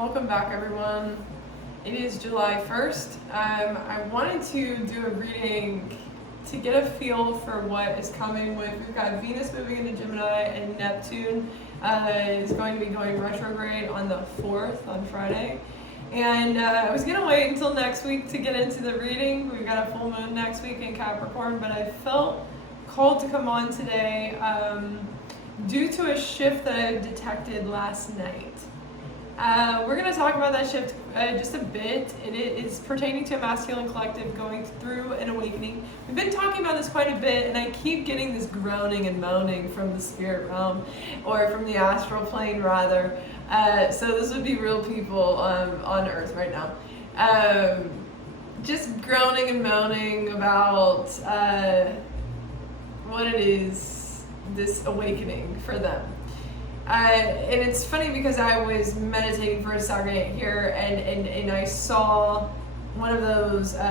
Welcome back, everyone. It is July 1st. I wanted to do a reading to get a feel for what is coming with, we've got Venus moving into Gemini and Neptune is going to be going retrograde on the 4th, on Friday. And I was going to wait until next week to get into the reading. We've got a full moon next week in Capricorn, but I felt called to come on today due to a shift that I detected last night. We're going to talk about that shift just a bit. It is pertaining to a masculine collective going through an awakening. We've been talking about this quite a bit, and I keep getting this groaning and moaning from the spirit realm, or from the astral plane rather. So this would be real people on Earth right now. Just groaning and moaning about what it is, this awakening for them. And it's funny because I was meditating for a second here and I saw one of those, what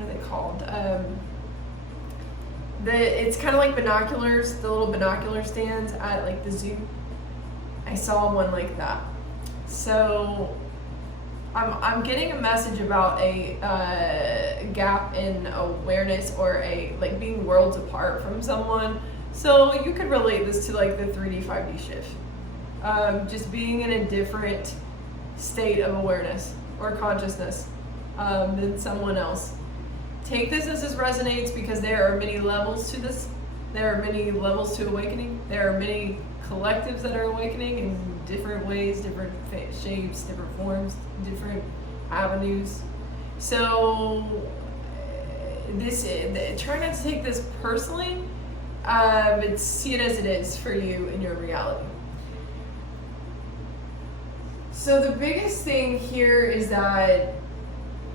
are they called? It's kind of like binoculars, the little binocular stands at like the zoo. I saw one like that. So I'm getting a message about a gap in awareness, or like being worlds apart from someone. So you could relate this to like the 3D, 5D shift. Just being in a different state of awareness or consciousness than someone else. Take this as this resonates, because there are many levels to this. There are many levels to awakening. There are many collectives that are awakening in different ways, different shapes, different forms, different avenues. So try not to take this personally. But see it as it is for you in your reality. So the biggest thing here is that,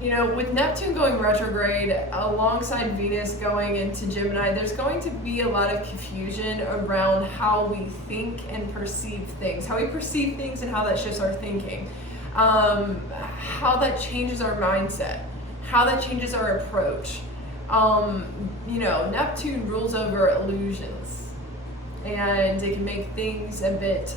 with Neptune going retrograde alongside Venus going into Gemini, there's going to be a lot of confusion around how we think and perceive things, how we perceive things and how that shifts our thinking, how that changes our mindset, how that changes our approach. Neptune rules over illusions, and it can make things a bit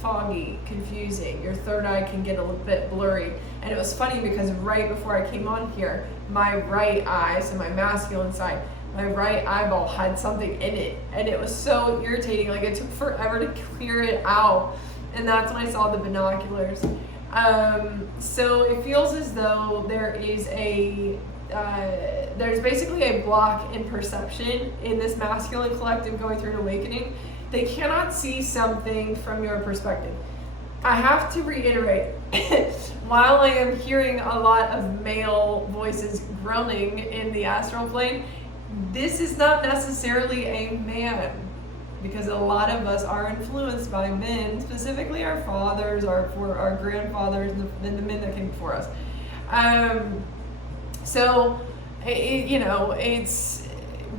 foggy, confusing. Your third eye can get a little bit blurry. And it was funny because right before I came on here, my right eye, so my masculine side, my right eyeball had something in it, and it was so irritating. Like, it took forever to clear it out, and that's when I saw the binoculars. So it feels as though there is there's basically a block in perception in this masculine collective going through an awakening. They cannot see something from your perspective. I have to reiterate, while I am hearing a lot of male voices groaning in the astral plane, this is not necessarily a man, because a lot of us are influenced by men, specifically our fathers, our grandfathers, and the men that came before us. So, it's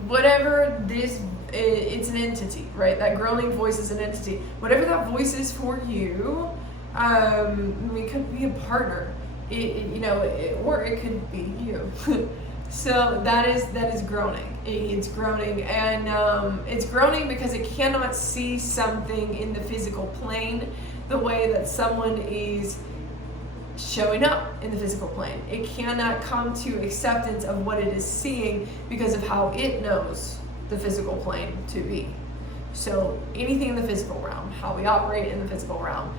whatever this, it's an entity, right? That groaning voice is an entity. Whatever that voice is for you, it could be a partner, or it could be you. So that is groaning. It's groaning, and it's groaning because it cannot see something in the physical plane the way that someone is showing up in the physical plane. It cannot come to acceptance of what it is seeing because of how it knows the physical plane to be. So anything in the physical realm, how we operate in the physical realm.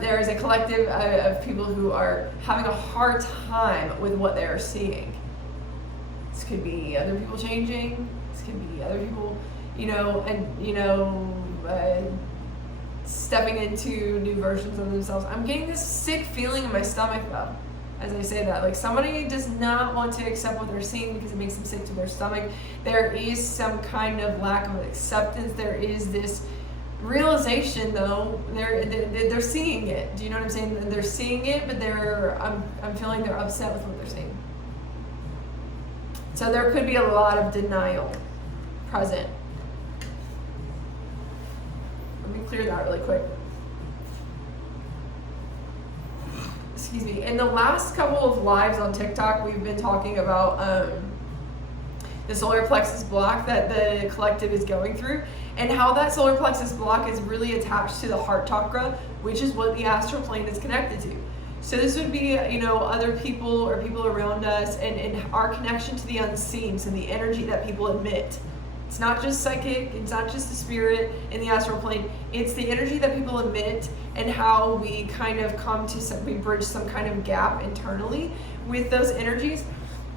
There is a collective of people who are having a hard time with what they are seeing. This could be other people changing. This could be other people, stepping into new versions of themselves. I'm getting this sick feeling in my stomach though, as I say that. Like, somebody does not want to accept what they're seeing because it makes them sick to their stomach. There is some kind of lack of acceptance. There is this realization though, they're seeing it. Do you know what I'm saying? They're seeing it, but I'm feeling they're upset with what they're seeing. So there could be a lot of denial present. Let me clear that really quick. Excuse me. In the last couple of lives on TikTok, we've been talking about the solar plexus block that the collective is going through, and how that solar plexus block is really attached to the heart chakra, which is what the astral plane is connected to. So this would be, other people or people around us, and our connection to the unseen, so the energy that people emit. It's not just psychic, it's not just the spirit in the astral plane, it's the energy that people emit, and how we kind of we bridge some kind of gap internally with those energies.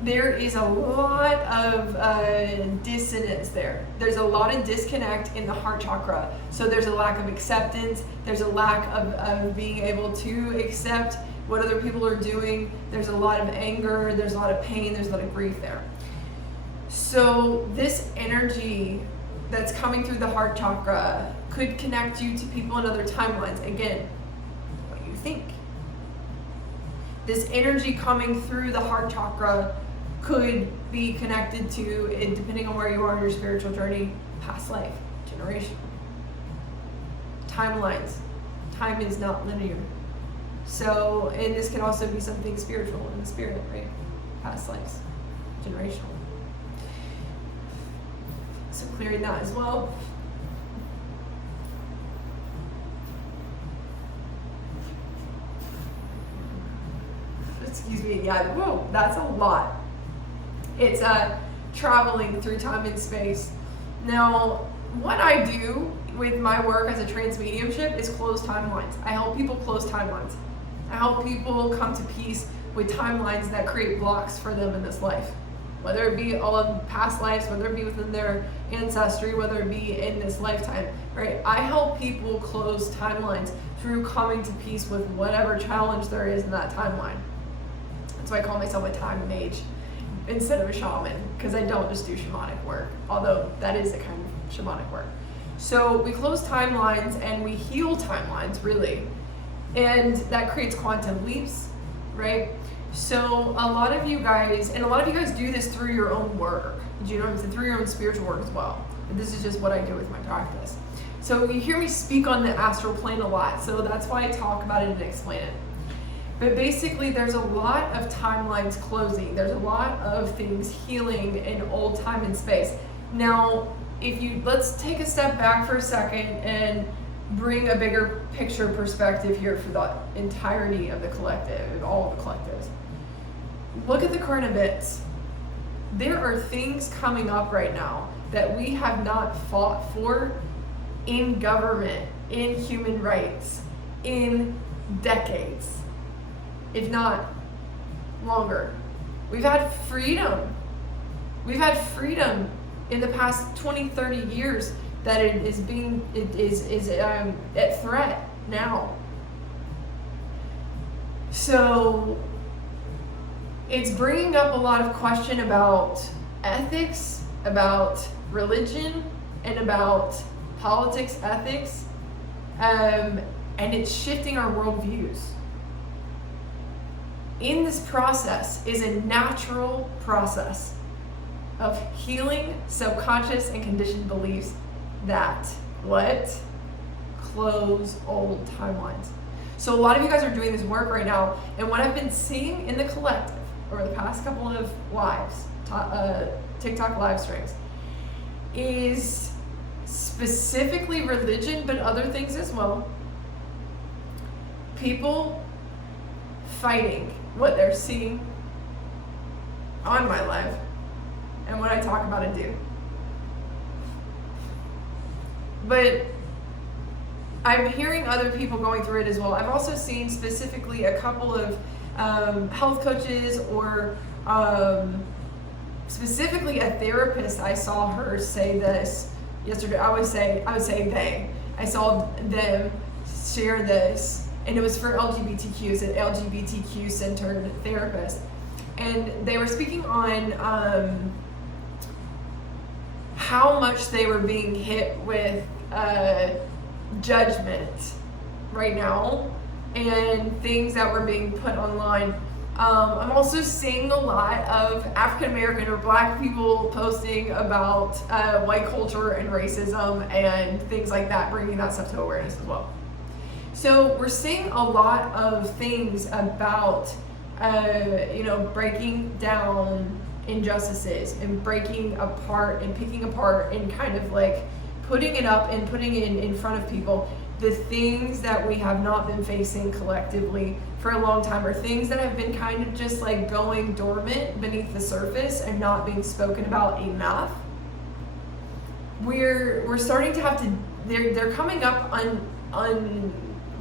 There is a lot of dissonance there. There's a lot of disconnect in the heart chakra. So there's a lack of acceptance, there's a lack of being able to accept what other people are doing. There's a lot of anger, there's a lot of pain, there's a lot of grief there. So this energy that's coming through the heart chakra could connect you to people in other timelines. Again, what do you think? This energy coming through the heart chakra could be connected to, depending on where you are in your spiritual journey, past life, generational. Timelines. Time is not linear. So, and this can also be something spiritual in the spirit, right? Past lives, generational. So clearing that as well. Excuse me, yeah, whoa, that's a lot. It's traveling through time and space. Now, what I do with my work as a trance mediumship is close timelines. I help people close timelines. I help people come to peace with timelines that create blocks for them in this life. Whether it be all of past lives, whether it be within their ancestry, whether it be in this lifetime, right? I help people close timelines through coming to peace with whatever challenge there is in that timeline. That's why I call myself a time mage instead of a shaman, because I don't just do shamanic work, although that is a kind of shamanic work. So we close timelines and we heal timelines, really. And that creates quantum leaps, right? So a lot of you guys do this through your own work. Do you know what I'm saying? Through your own spiritual work as well. But this is just what I do with my practice. So you hear me speak on the astral plane a lot, so that's why I talk about it and explain it. But basically, there's a lot of timelines closing. There's a lot of things healing in old time and space. Now, let's take a step back for a second and bring a bigger picture perspective here for the entirety of the collective, of all of the collectives. Look at the current events. There are things coming up right now that we have not fought for in government, in human rights, in decades, if not longer. We've had freedom. We've had freedom in the past 20, 30 years that it is at threat now. So it's bringing up a lot of question about ethics, about religion, and about politics, ethics, and it's shifting our worldviews. In this process is a natural process of healing subconscious and conditioned beliefs that close old timelines. So a lot of you guys are doing this work right now, and what I've been seeing in the collective over the past couple of lives, TikTok live streams, is specifically religion, but other things as well. People fighting what they're seeing on my live and what I talk about and do. But I'm hearing other people going through it as well. I've also seen specifically a couple of health coaches or specifically a therapist. I saw her say this yesterday. I would say they. I saw them share this, and it was for LGBTQ. It's an LGBTQ-centered therapist, and they were speaking on how much they were being hit with judgment right now and things that were being put online. I'm also seeing a lot of African American or Black people posting about white culture and racism and things like that, bringing that stuff to awareness as well. So we're seeing a lot of things about breaking down injustices and breaking apart and picking apart and kind of like putting it up and putting it in front of people, the things that we have not been facing collectively for a long time, or things that have been kind of just like going dormant beneath the surface and not being spoken about enough. We're starting to have to, they're coming up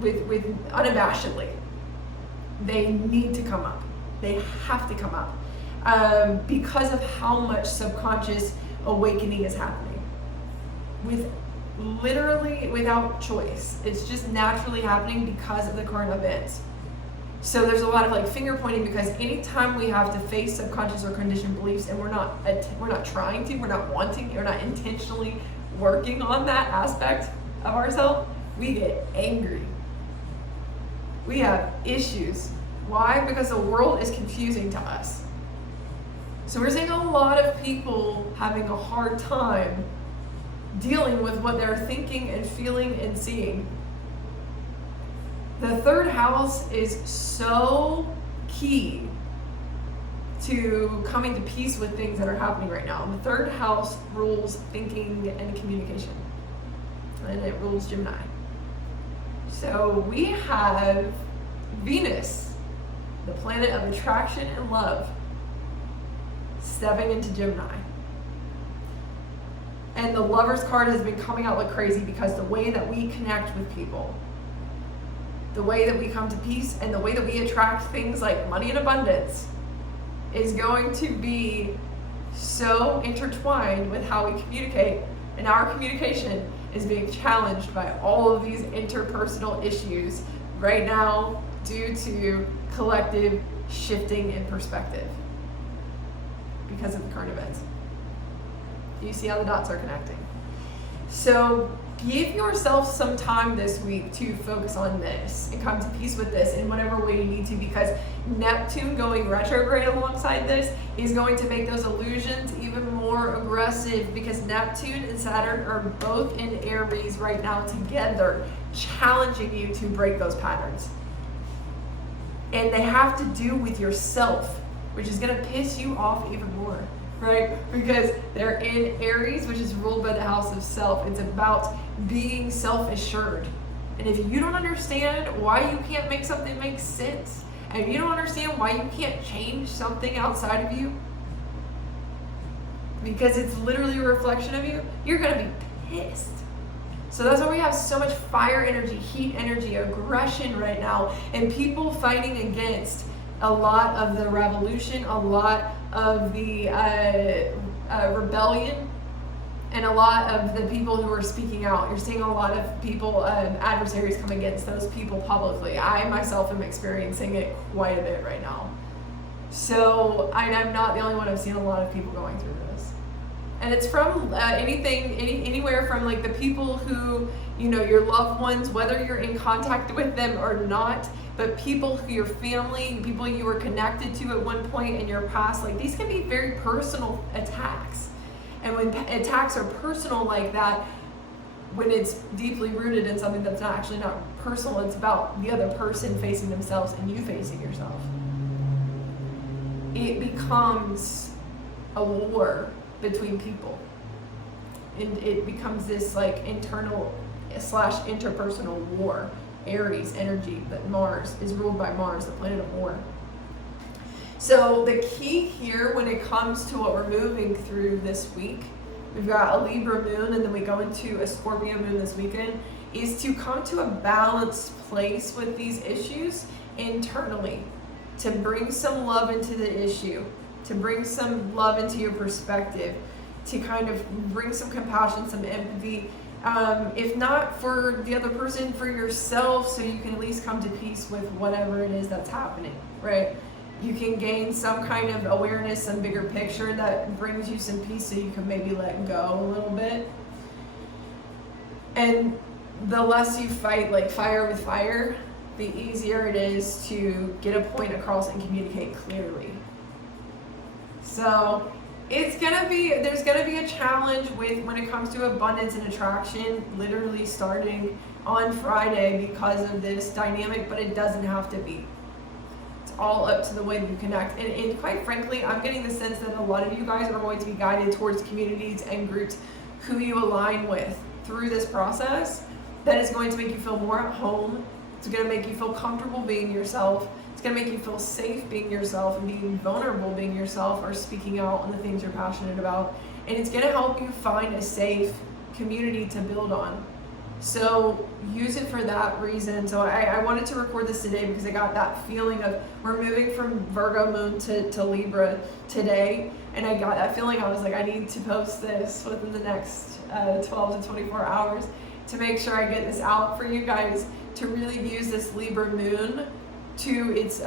with unabashedly. They need to come up. They have to come up because of how much subconscious awakening is happening. Literally without choice. It's just naturally happening because of the current events. So there's a lot of like finger pointing, because anytime we have to face subconscious or conditioned beliefs and we're not trying to, we're not wanting, we're not intentionally working on that aspect of ourselves, we get angry. We have issues. Why? Because the world is confusing to us. So we're seeing a lot of people having a hard time dealing with what they're thinking and feeling and seeing. The third house is so key to coming to peace with things that are happening right now. The third house rules thinking and communication, and it rules Gemini. So we have Venus, the planet of attraction and love, stepping into Gemini. And the Lover's card has been coming out like crazy, because the way that we connect with people, the way that we come to peace, and the way that we attract things like money and abundance is going to be so intertwined with how we communicate. And our communication is being challenged by all of these interpersonal issues right now due to collective shifting in perspective because of the current events. You see how the dots are connecting. So give yourself some time this week to focus on this and come to peace with this in whatever way you need to, because Neptune going retrograde alongside this is going to make those illusions even more aggressive, because Neptune and Saturn are both in Aries right now together, challenging you to break those patterns. And they have to do with yourself, which is going to piss you off even more. Right? Because they're in Aries, which is ruled by the house of self. It's about being self-assured. And if you don't understand why you can't make something make sense, and if you don't understand why you can't change something outside of you, because it's literally a reflection of you, you're going to be pissed. So that's why we have so much fire energy, heat energy, aggression right now, and people fighting against a lot of the revolution, a lot of the rebellion, and a lot of the people who are speaking out. You're seeing a lot of people, adversaries come against those people publicly. I myself am experiencing it quite a bit right now. So I'm not the only one. I've seen a lot of people going through this. And it's from anywhere from like the people who, you know, your loved ones, whether you're in contact with them or not, but people who your family, people you were connected to at one point in your past, like these can be very personal attacks. And when attacks are personal like that, when it's deeply rooted in something that's actually not personal, it's about the other person facing themselves and you facing yourself. It becomes a war between people. And it becomes this like internal / interpersonal war. Aries energy, but Mars is ruled by Mars, the planet of war. So the key here when it comes to what we're moving through this week, we've got a Libra moon and then we go into a Scorpio moon this weekend, is to come to a balanced place with these issues internally, to bring some love into the issue, to bring some love into your perspective, to kind of bring some compassion, some empathy, if not for the other person, for yourself, so you can at least come to peace with whatever it is that's happening, right? You can gain some kind of awareness, some bigger picture that brings you some peace, so you can maybe let go a little bit. And the less you fight like fire with fire, the easier it is to get a point across and communicate clearly. So there's gonna be a challenge when it comes to abundance and attraction, literally starting on Friday because of this dynamic, but it doesn't have to be. It's all up to the way that you connect. And quite frankly, I'm getting the sense that a lot of you guys are going to be guided towards communities and groups who you align with through this process. That is going to make you feel more at home. It's going to make you feel comfortable being yourself. It's going to make you feel safe being yourself and being vulnerable being yourself, or speaking out on the things you're passionate about. And it's going to help you find a safe community to build on. So use it for that reason. So I wanted to record this today because I got that feeling of, we're moving from Virgo moon to Libra today. And I got that feeling, I was like, I need to post this within the next 12 to 24 hours to make sure I get this out for you guys, to really use this Libra moon to its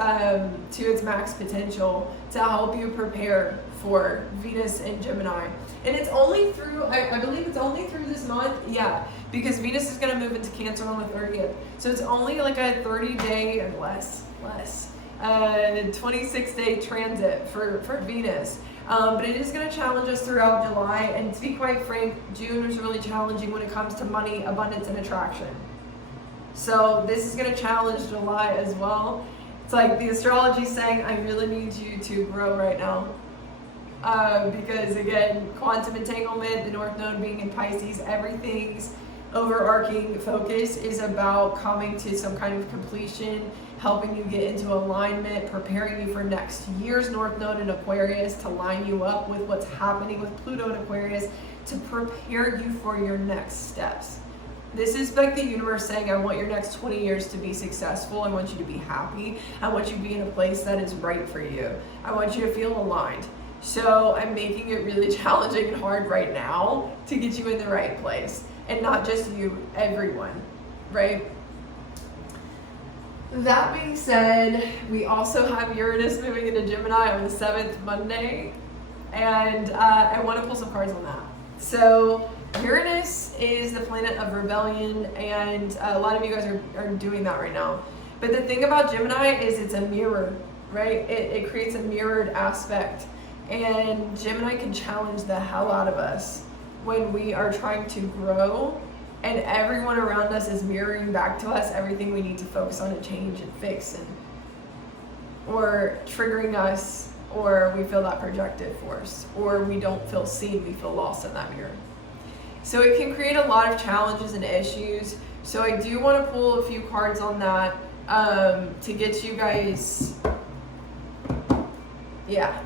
max potential, to help you prepare for Venus and Gemini. And it's only through, I believe it's only through this month, yeah, because Venus is going to move into Cancer on the 30th. So it's only like a 30-day or less, 26-day transit for Venus. But it is going to challenge us throughout July. And to be quite frank, June is really challenging when it comes to money, abundance, and attraction. So this is going to challenge July as well. It's like the astrology is saying, I really need you to grow right now. Because again, quantum entanglement, the North Node being in Pisces, everything's overarching focus is about coming to some kind of completion, helping you get into alignment, preparing you for next year's North Node in Aquarius, to line you up with what's happening with Pluto in Aquarius, to prepare you for your next steps. This is like the universe saying, I want your next 20 years to be successful. I want you to be happy. I want you to be in a place that is right for you. I want you to feel aligned. So I'm making it really challenging and hard right now to get you in the right place. And not just you, everyone, right? That being said, we also have Uranus moving into Gemini on the 7th, Monday. And I want to pull some cards on that. So Uranus is the planet of rebellion, and a lot of you guys are doing that right now. But the thing about Gemini is it's a mirror, right? It creates a mirrored aspect. And Gemini can challenge the hell out of us when we are trying to grow, and everyone around us is mirroring back to us everything we need to focus on and change and fix, or triggering us, or we feel that projected force, or we don't feel seen, we feel lost in that mirror. So it can create a lot of challenges and issues. So I do want to pull a few cards on that to get you guys, yeah.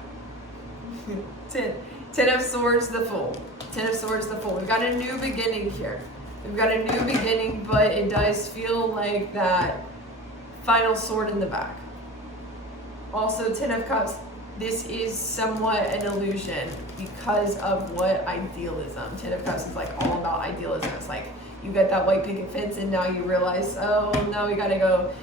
10 of Swords, the Fool. 10 of Swords, the Fool. We've got a new beginning here. We've got a new beginning, but it does feel like that final sword in the back. Also, 10 of Cups. This is somewhat an illusion because of what idealism. 10 of Cups is like all about idealism. It's like you get that white picket fence, and now you realize, oh, now we gotta go.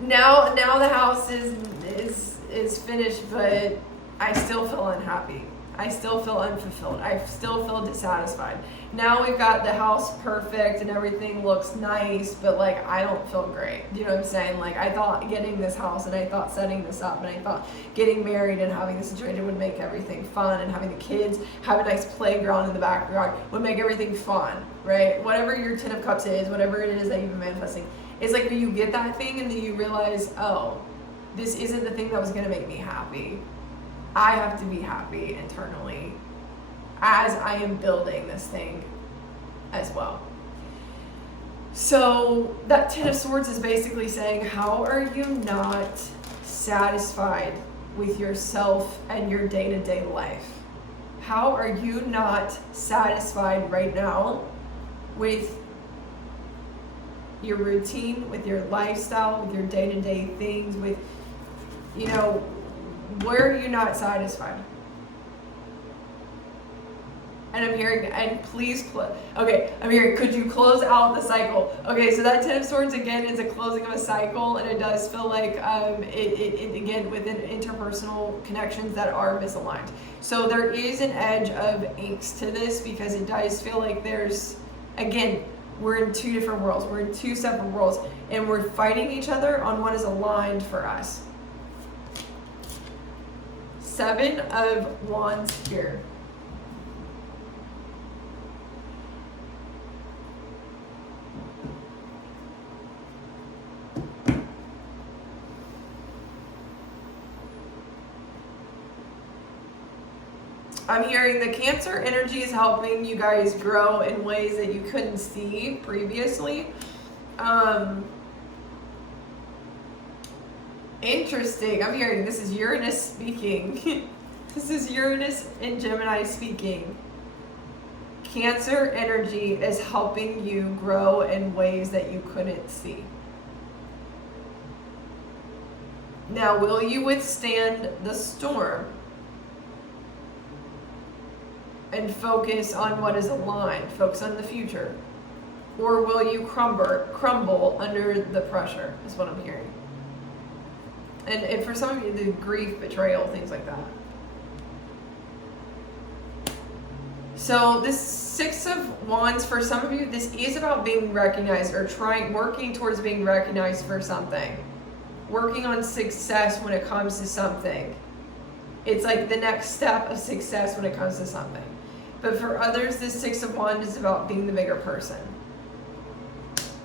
Now the house is finished, but I still feel unhappy. I still feel unfulfilled. I still feel dissatisfied. Now we've got the house perfect and everything looks nice, but like I don't feel great. You know what I'm saying? Like I thought getting this house, and I thought setting this up, and I thought getting married and having this situation would make everything fun, and having the kids have a nice playground in the backyard would make everything fun, right? Whatever your 10 of Cups is, whatever it is that you've been manifesting, it's like when you get that thing and then you realize, oh, this isn't the thing that was gonna make me happy. I have to be happy internally as I am building this thing as well. So that 10 of Swords is basically saying, how are you not satisfied with yourself and your day-to-day life? How are you not satisfied right now with your routine, with your lifestyle, with your day-to-day things, with, you know, where are you not satisfied? And I'm hearing, and please, okay, I'm hearing, could you close out the cycle? Okay, so that 10 of Swords again is a closing of a cycle, and it does feel like it again within interpersonal connections that are misaligned. So there is an edge of angst to this, because it does feel like there's, again, we're in two different worlds. We're in two separate worlds, and we're fighting each other on what is aligned for us. 7 of Wands here. I'm hearing the Cancer energy is helping you guys grow in ways that you couldn't see previously. Interesting. I'm hearing this is Uranus speaking. This is Uranus and Gemini speaking. Cancer energy is helping you grow in ways that you couldn't see. Now, will you withstand the storm and focus on what is aligned, focus on the future? Or will you crumble under the pressure, is what I'm hearing. And for some of you, the grief, betrayal, things like that. So this Six of Wands, for some of you, this is about being recognized or working towards being recognized for something. Working on success when it comes to something. It's like the next step of success when it comes to something. But for others, this Six of Wands is about being the bigger person.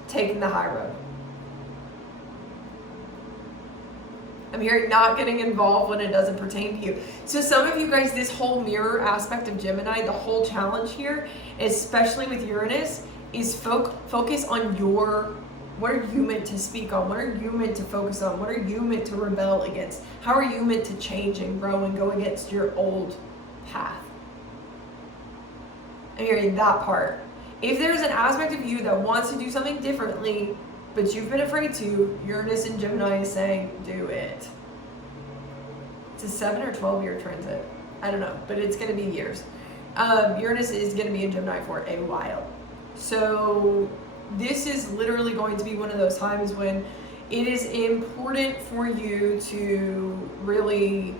Taking the high road. I'm hearing not getting involved when it doesn't pertain to you. So some of you guys, this whole mirror aspect of Gemini, the whole challenge here, especially with Uranus, is focus on what are you meant to speak on? What are you meant to focus on? What are you meant to rebel against? How are you meant to change and grow and go against your old path? I'm hearing that part. If there's an aspect of you that wants to do something differently, but you've been afraid to, Uranus and Gemini is saying, do it. It's a 7 or 12 year transit. I don't know, but it's going to be years. Uranus is going to be in Gemini for a while. So this is literally going to be one of those times when it is important for you to really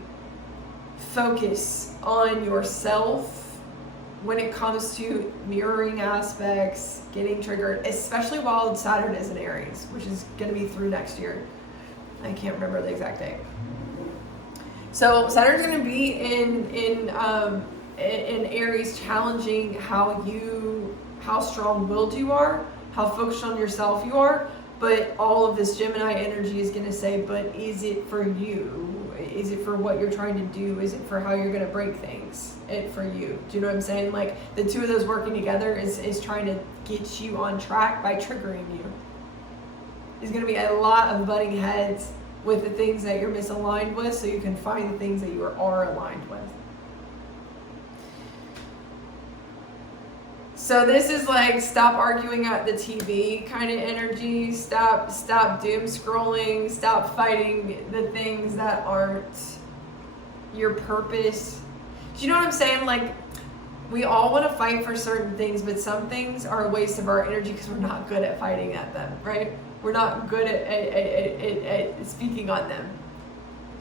focus on yourself when it comes to mirroring aspects, getting triggered, especially while Saturn is in Aries, which is going to be through next year. I can't remember the exact date. So Saturn's going to be in Aries, challenging how strong-willed you are, how focused on yourself you are. But all of this Gemini energy is going to say, but is it for you? Is it for what you're trying to do? Is it for how you're going to break things? It for you. Do you know what I'm saying? Like the two of those working together is trying to get you on track by triggering you. There's going to be a lot of butting heads with the things that you're misaligned with, so you can find the things that you are aligned with. So this is like stop arguing at the TV kind of energy. Stop doom scrolling. Stop fighting the things that aren't your purpose. Do you know what I'm saying? Like we all want to fight for certain things, but some things are a waste of our energy because we're not good at fighting at them, right? We're not good at speaking on them.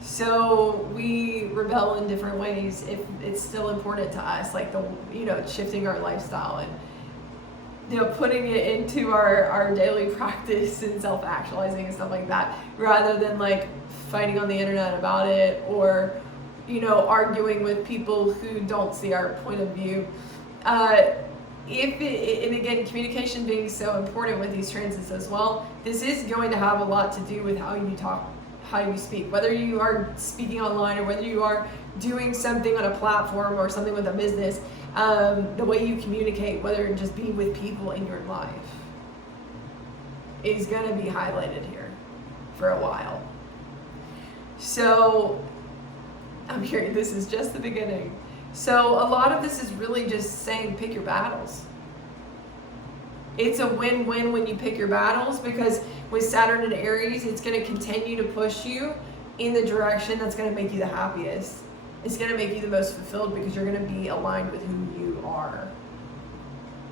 So we rebel in different ways if it's still important to us, like shifting our lifestyle and putting it into our daily practice and self-actualizing and stuff like that, rather than like fighting on the internet about it or arguing with people who don't see our point of view. And again, communication being so important with these transits as well, this is going to have a lot to do with how you talk, how you speak, whether you are speaking online or whether you are doing something on a platform or something with a business. The way you communicate, whether it just be with people in your life, is going to be highlighted here for a while. So I'm hearing this is just the beginning. So a lot of this is really just saying pick your battles. It's a win-win when you pick your battles, because with Saturn and Aries, it's going to continue to push you in the direction that's going to make you the happiest. It's going to make you the most fulfilled because you're going to be aligned with who you are.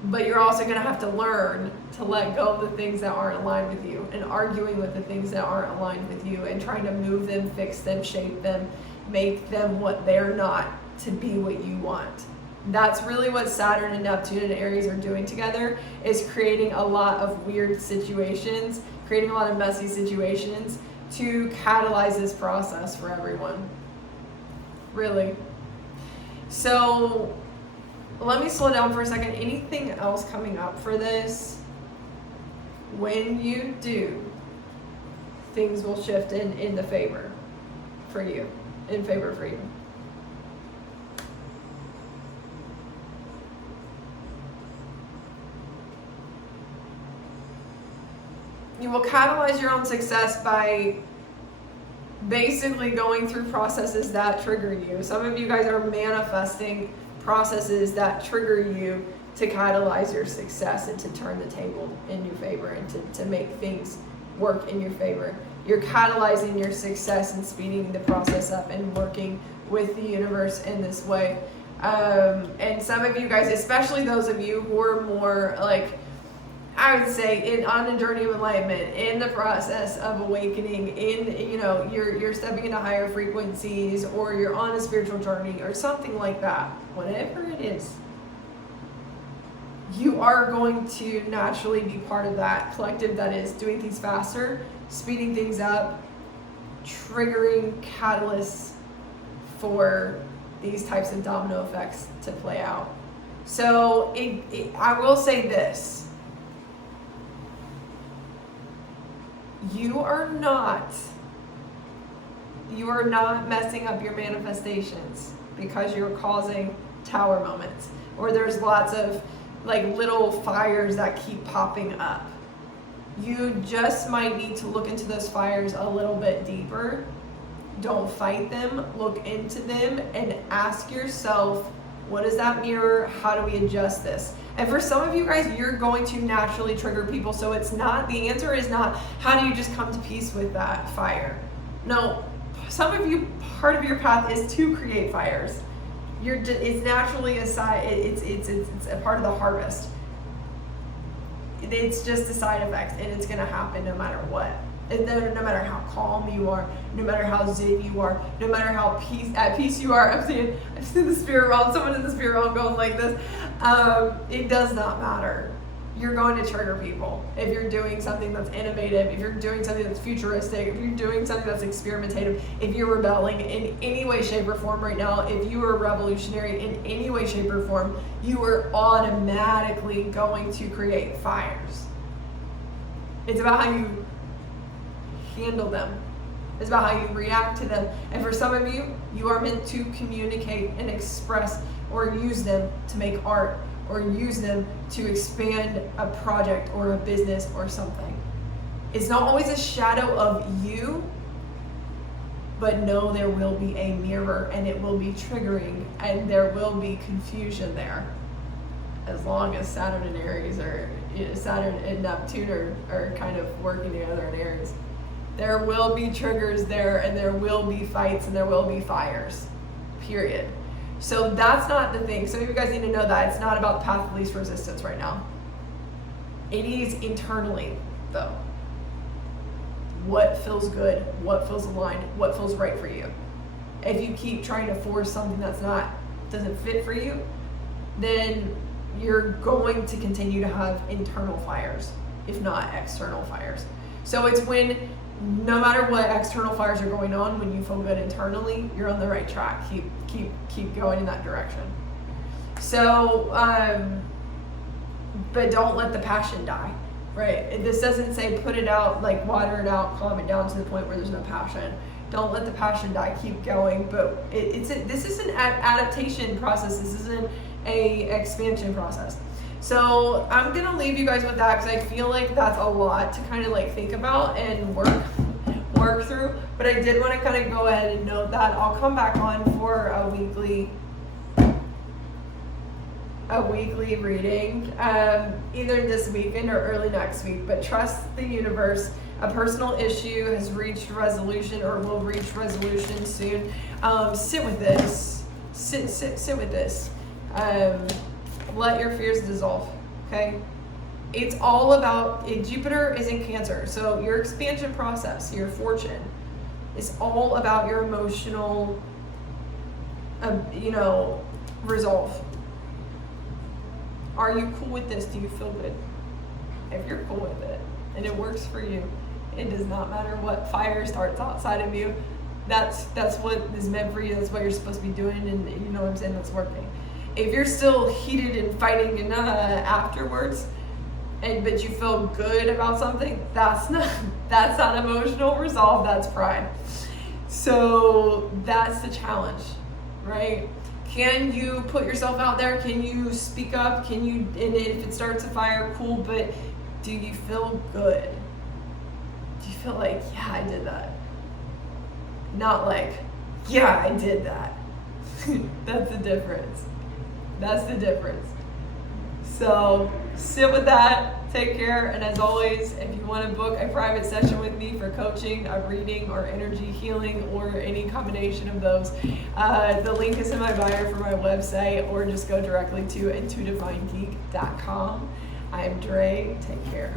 But you're also going to have to learn to let go of the things that aren't aligned with you and arguing with the things that aren't aligned with you and trying to move them, fix them, shape them, make them what they're not to be what you want. That's really what Saturn and Neptune and Aries are doing together, is creating a lot of weird situations, creating a lot of messy situations to catalyze this process for everyone. Really. So let me slow down for a second. Anything else coming up for this? When you do, things will shift in the favor for you, in favor for you. You will catalyze your own success by basically going through processes that trigger you. Some of you guys are manifesting processes that trigger you to catalyze your success and to turn the table in your favor and to make things work in your favor. You're catalyzing your success and speeding the process up and working with the universe in this way. And some of you guys, especially those of you who are more like, I would say, on a journey of enlightenment, in the process of awakening, you're stepping into higher frequencies, or you're on a spiritual journey or something like that, whatever it is, you are going to naturally be part of that collective that is doing things faster, speeding things up, triggering catalysts for these types of domino effects to play out. So I will say this. You are not messing up your manifestations because you're causing tower moments, or there's lots of like little fires that keep popping up. You just might need to look into those fires a little bit deeper. Don't fight them, look into them and ask yourself, what does that mirror? How do we adjust this? And for some of you guys, you're going to naturally trigger people. So the answer is not, how do you just come to peace with that fire? No, some of you, part of your path is to create fires. It's naturally it's a part of the harvest. It's just a side effect, and it's going to happen no matter what. And no matter how calm you are, no matter how zen you are, no matter how at peace you are. I've seen the spirit realm, someone in the spirit realm going like this. It does not matter. You're going to trigger people. If you're doing something that's innovative, if you're doing something that's futuristic, if you're doing something that's experimentative, if you're rebelling in any way, shape, or form right now, if you are revolutionary in any way, shape, or form, you are automatically going to create fires. It's about how you handle them. It's about how you react to them. And for some of you, you are meant to communicate and express or use them to make art, or use them to expand a project or a business or something. It's not always a shadow of you, but know there will be a mirror, and it will be triggering, and there will be confusion there. As long as Saturn and Aries Saturn and Neptune are kind of working together in Aries. There will be triggers there, and there will be fights, and there will be fires, period. So that's not the thing. Some of you guys need to know that it's not about the path of least resistance right now. It is internally, though. What feels good, what feels aligned, what feels right for you. If you keep trying to force something doesn't fit for you, then you're going to continue to have internal fires, if not external fires. So it's when, no matter what external fires are going on, when you feel good internally, you're on the right track. Keep going in that direction. So, but don't let the passion die, right? This doesn't say put it out, like water it out, calm it down to the point where there's no passion. Don't let the passion die. Keep going. But this is an adaptation process. This isn't a expansion process. So I'm gonna leave you guys with that, because I feel like that's a lot to kind of like think about and work through. But I did want to kind of go ahead and note that I'll come back on for a weekly reading, either this weekend or early next week. But trust the universe. A personal issue has reached resolution, or will reach resolution soon. Sit with this. Sit with this. Let your fears dissolve, okay? It's all about, Jupiter is in Cancer, so your expansion process, your fortune, is all about your emotional, resolve. Are you cool with this? Do you feel good? If you're cool with it, and it works for you, it does not matter what fire starts outside of you. That's what is meant for you. That's what you're supposed to be doing, and you know what I'm saying, that's working. If you're still heated and fighting and afterwards, but you feel good about something, that's not emotional resolve, that's pride. So that's the challenge, right? Can you put yourself out there? Can you speak up? And if it starts a fire, cool, but do you feel good? feel like, yeah, I did that. Not like, yeah, I did that. That's the difference. That's the difference. So sit with that, take care, and as always, if you want to book a private session with me for coaching, a reading, or energy healing, or any combination of those, the link is in my bio for my website, or just go directly to intuitiveMindGeek.com. I'm Dre. Take care.